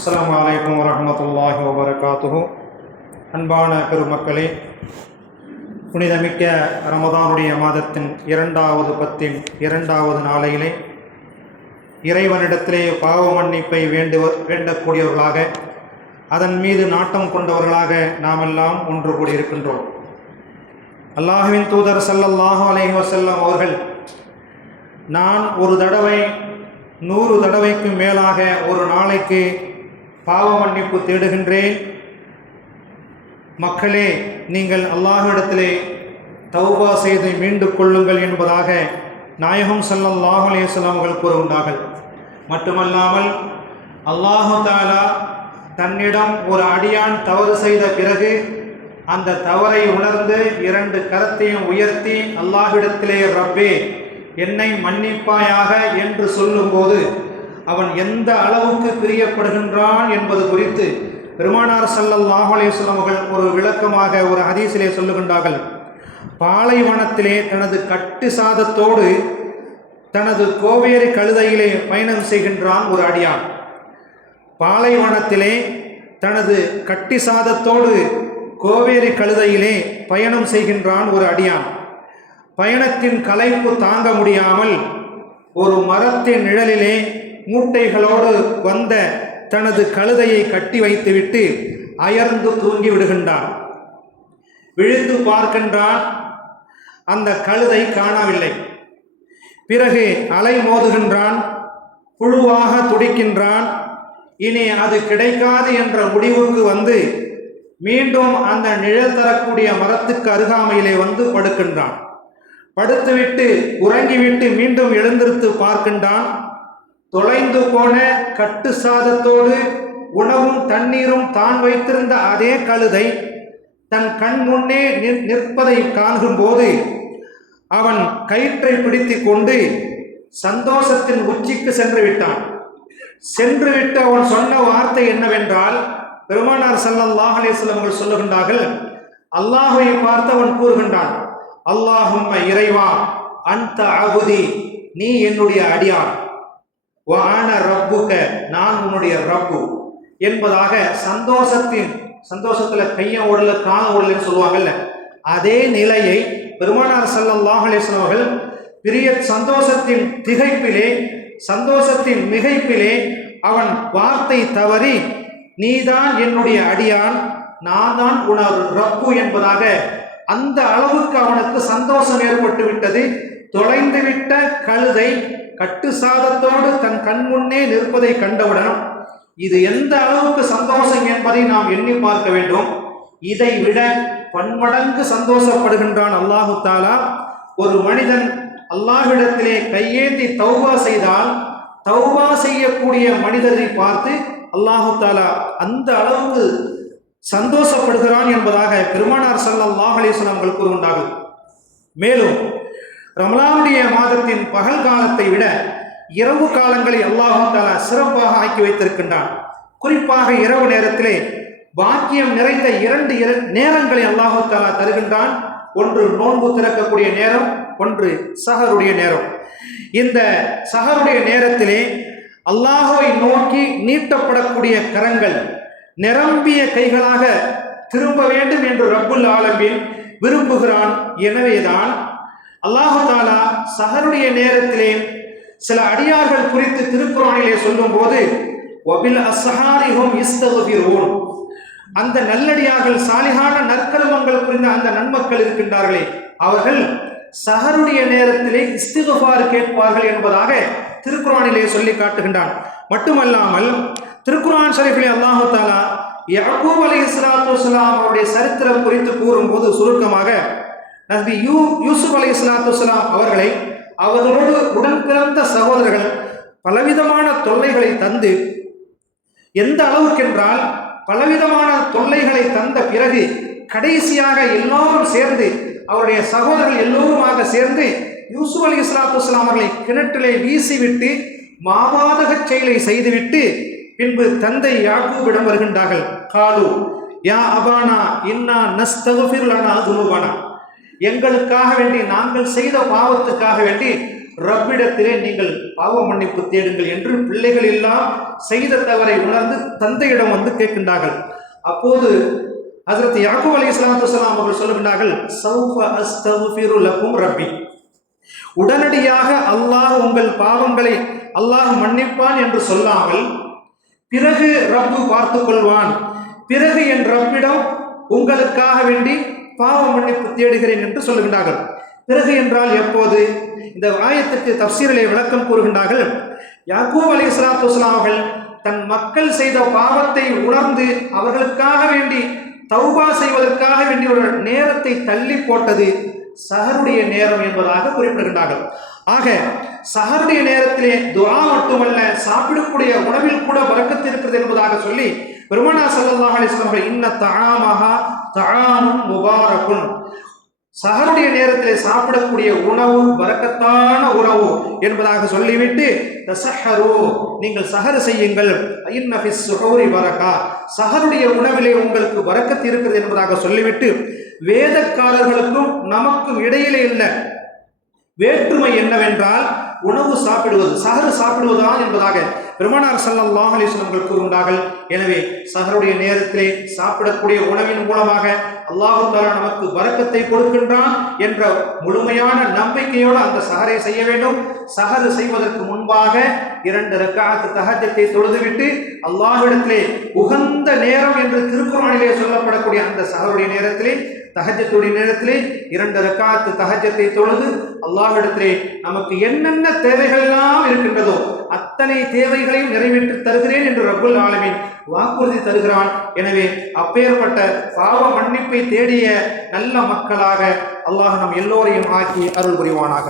அஸ்லாம் அலைக்கும் வரமத்துல்லாஹி வபரகாத்துஹு. அன்பான பெருமக்களே புனிதமிக்க ரமதானுடைய மாதத்தின் இரண்டாவது பத்தின் இரண்டாவது நாளையிலே இறைவனிடத்திலே பாவ மன்னிப்பை வேண்டுவ வேண்டக்கூடியவர்களாக அதன் மீது நாட்டம் கொண்டவர்களாக நாமெல்லாம் ஒன்று கூடியிருக்கின்றோம். அல்லாஹுவின் தூதர் சல்லல்லாஹு அலஹி வசல்லம் அவர்கள் நான் ஒரு தடவை நூறு தடவைக்கு மேலாக ஒரு நாளைக்கு பாவ மன்னிப்பு தேடுகின்றேன். மக்களே நீங்கள் அல்லாஹிடத்திலே தௌபா செய்து மீண்டு கொள்ளுங்கள் என்பதாக நாயகம் சல்லாஹ் அலேஸ்லாம் அவர்கள் கூறுகின்றார்கள். மட்டுமல்லாமல் அல்லாஹு தாலா தன்னிடம் ஒரு அடியான் தவறு செய்த பிறகு அந்த தவறை உணர்ந்து இரண்டு கரத்தையும் உயர்த்தி அல்லாஹிடத்திலே ரப்பே என்னை மன்னிப்பாயாக என்று சொல்லும்போது அவன் எந்த அளவுக்கு பிரியப்படுகின்றான் என்பது குறித்து பெருமானார் ஸல்லல்லாஹு அலைஹி அவர்கள் ஒரு விளக்கமாக ஒரு ஹதீஸிலே சொல்லுகின்றார்கள். பாலைவனத்திலே தனது கட்டு சாதத்தோடு தனது கோவேறு கழுதையிலே பயணம் செய்கின்றான் ஒரு அடியான். பாலைவனத்திலே தனது கட்டி சாதத்தோடு கோவேரி கழுதையிலே பயணம் செய்கின்றான் ஒரு அடியான். பயணத்தின் கலைப்பு தாங்க முடியாமல் ஒரு மரத்தின் நிழலிலே மூட்டைகளோடு வந்த தனது கழுதையை கட்டி வைத்துவிட்டு அயர்ந்து தூங்கி விடுகின்றான் விழுந்து பார்க்கின்றான். அந்த கழுதை காணவில்லை. பிறகு அலை மோதுகின்றான். புழுவாக துடிக்கின்றான். இனி அது கிடைக்காது என்ற முடிவுக்கு வந்து மீண்டும் அந்த நிழல் தரக்கூடிய மரத்துக்கு அருகாமையிலே வந்து படுக்கின்றான். படுத்துவிட்டு உறங்கிவிட்டு மீண்டும் எழுந்திருத்து பார்க்கின்றான். தொலைந்து போன கட்டு சாதத்தோடு உணவும் தண்ணீரும் தான் வைத்திருந்த அதே கழுதை தன் கண் முன்னே நிற்- நிற்பதை காண்கும்போது அவன் கயிற்றை பிடித்து கொண்டு சந்தோஷத்தின் உச்சிக்கு சென்று விட்டான். சென்று விட்டு அவன் சொன்ன வார்த்தை என்னவென்றால் பெருமானார் ஸல்லல்லாஹு அலிஸ்லம் அவர்கள் சொல்லுகின்றார்கள் அல்லாஹ்வை பார்த்து அவன் கூறுகின்றான் அல்லாஹும் இறைவா அந்த அகுதி நீ என்னுடைய அடியான். வான ரப்புக்க நான் உன்னுடைய ரப்பு என்பதாக சந்தோஷத்தின் சந்தோஷத்தில் கையை ஓடல காண ஓடலன்னு சொல்லுவாங்கல்ல அதே நிலையை பெருமானார் ஸல்லல்லாஹு அலைஹி அவர்கள் பெரிய சந்தோஷத்தின் திகைப்பிலே சந்தோஷத்தின் மிகைப்பிலே அவன் வார்த்தை தவறி நீதான் என்னுடைய அடியான் நான் தான் உனது ரப்பு என்பதாக அந்த அளவுக்கு அவனுக்கு சந்தோஷம் ஏற்பட்டு விட்டது தொலைந்துவிட்ட கழுதை கட்டு சாதத்தோடு தன் கண் முன்னே நிற்பதை கண்டவுடன் இது எந்த அளவுக்கு சந்தோஷம் என்பதை நாம் எண்ணி பார்க்க வேண்டும். இதை விட பன்மடங்கு சந்தோஷப்படுகின்றான் அல்லாஹு தாலா. ஒரு மனிதன் அல்லாஹ்விடத்திலே கையேந்தி தௌபா செய்தால் தௌபா செய்யக்கூடிய மனிதரை பார்த்து அல்லாஹு தாலா அந்த அளவுக்கு சந்தோஷப்படுகிறான் என்பதாக பெருமானார் சல்லாஹ் அலைஹி அவர்கள் கூறுகின்றார்கள். மேலும் ரமலானுடைய மாதத்தின் பகல் காலத்தை விட இரவு காலங்களை அல்லாஹு தாலா சிறப்பாக ஆக்கி வைத்திருக்கின்றான். குறிப்பாக இரவு நேரத்திலே பாக்கியம் நிறைந்த இரண்டு இர- நேரங்களை அல்லாஹு தாலா தருகின்றான். ஒன்று நோன்பு திறக்கக்கூடிய நேரம் ஒன்று சஹருடைய நேரம். இந்த சஹருடைய நேரத்திலே அல்லாஹுவை நோக்கி நீட்டப்படக்கூடிய கரங்கள் நிரம்பிய கைகளாக திரும்ப வேண்டும் என்று ரப்புல் ஆலமில் விரும்புகிறான். எனவேதான் அல்லாஹாலா சஹருடைய நேரத்திலே சில அடியார்கள் குறித்து திருக்குறானிலே சொல்லும்போது வபில் அந்த நல்லடியார்கள் சாலிகான நற்கருமங்கள் புரிந்த அந்த நன்மக்கள் இருக்கின்றார்களே அவர்கள் சஹருடைய நேரத்திலே இஸ்திகுபார் கேட்பார்கள் என்பதாக திருக்குறானிலே சொல்லி காட்டுகின்றான். மட்டுமல்லாமல் திருக்குரான் ஷரீஃபிலே அல்லாஹு தாலா யாக்கூப் அலி இஸ்லாத்து அவருடைய சரித்திரம் குறித்து கூறும்போது சுருக்கமாக நபி யூ யூசுப் அலி இஸ்லாத்து அவர்களை அவர்களோடு உடன் பிறந்த சகோதரர்கள் பலவிதமான தொல்லைகளை தந்து எந்த அளவுக்கென்றால் பலவிதமான தொல்லைகளை தந்த பிறகு கடைசியாக எல்லோரும் சேர்ந்து அவருடைய சகோதரர்கள் எல்லோருமாக சேர்ந்து யூசுப் அலி இஸ்லாத்து அவர்களை கிணற்றிலே வீசிவிட்டு மாபாதக செயலை செய்துவிட்டு பின்பு தந்தை யாக்கூபிடம் வருகின்றார்கள். காலு யா அபானா இன்னா நஸ்தகுஃபிர் லனா எங்களுக்காக வேண்டி நாங்கள் செய்த பாவத்துக்காக வேண்டி ரப்பிடத்திலே நீங்கள் பாவ மன்னிப்பு தேடுங்கள் என்று பிள்ளைகள் எல்லாம் செய்த தவறை உணர்ந்து தந்தையிடம் வந்து கேட்கின்றார்கள். அப்போது அதற்கு யாக்கூப் அலி இஸ்லாத்து சலாம் அவர்கள் சொல்லுகின்றார்கள் சௌஃப அஸ்தகுஃபிரு லக்கும் ரப்பி. உடனடியாக அல்லாஹ் உங்கள் பாவங்களை அல்லாஹ் மன்னிப்பான் என்று சொல்லாமல் பிறகு ரப்பு பார்த்து கொள்வான். பிறகு என் ரப்பிடம் உங்களுக்காக வேண்டி பாவ மன்னிப்பு தேடுகிறேன் என்று சொல்லுகின்றார்கள். பிறகு என்றால் எப்போது? இந்த ஆயத்துக்கு தப்சீரிலே விளக்கம் கூறுகின்றார்கள். யாக்கூப் அலி இஸ்லாத்து வஸ்லாம் அவர்கள் தன் மக்கள் செய்த பாவத்தை உணர்ந்து அவர்களுக்காக வேண்டி தௌபா செய்வதற்காக வேண்டிய ஒரு நேரத்தை தள்ளி போட்டது சஹருடைய நேரம் என்பதாக குறிப்பிடுகின்றார்கள். ஆக சஹருடைய நேரத்திலே துரா மட்டுமல்ல சாப்பிடக்கூடிய உணவில் கூட வரக்கத்து இருக்கிறது என்பதாக சொல்லி பெருமனா சல்லாஹ் அலைஹி இன்ன தஆமஹா தானும் முபாரக்கும் ஷகரினிய நேரத்தில் சாப்பிடக்கூடிய உணவு வரக்கத்தான உணவு என்பதாக சொல்லிவிட்டு தசஹரு நீங்கள் சஹர் செய்யுங்கள். இன்ன ஃபிஸ் வரகா சஹருடைய உணவிலே உங்களுக்கு வரக்கத்து இருக்கிறது என்பதாக சொல்லிவிட்டு வேதக்காரர்களுக்கும் நமக்கும் இடையிலே இல்லை வேற்றுமை என்னவென்றால் உணவு சாப்பிடுவது சஹரு சாப்பிடுவதுதான் என்பதாக பெருமானார் ஸல்லல்லாஹு அலைஹி அவர்கள் கூறுகின்றார்கள் எனவே சஹருடைய நேரத்திலே சாப்பிடக்கூடிய உணவின் மூலமாக அல்லாஹு தாலா நமக்கு வரக்கத்தை கொடுக்கின்றான் என்ற முழுமையான நம்பிக்கையோடு அந்த சஹரை செய்ய வேண்டும். சஹரு செய்வதற்கு முன்பாக இரண்டு ரக்காத்து தஹஜத்தை தொழுதுவிட்டு அல்லாஹிடத்திலே உகந்த நேரம் என்று திருக்குறானிலே சொல்லப்படக்கூடிய அந்த சஹருடைய நேரத்திலே தகஜத்துடைய நேரத்திலே இரண்டு ரக்காத்து தஹஜத்தை தொழுது அல்லாஹிடத்திலே நமக்கு என்னென்ன தேவைகள் எல்லாம் இருக்கின்றதோ அத்தனை தேவைகளையும் நிறைவேற்றி தருகிறேன் என்று ரகுல் ஆலமின் வாக்குறுதி தருகிறான். எனவே அப்பேற்பட்ட பாவ மன்னிப்பை தேடிய நல்ல மக்களாக அல்லாஹ் நம் எல்லோரையும் ஆக்கி அருள் புரிவானாக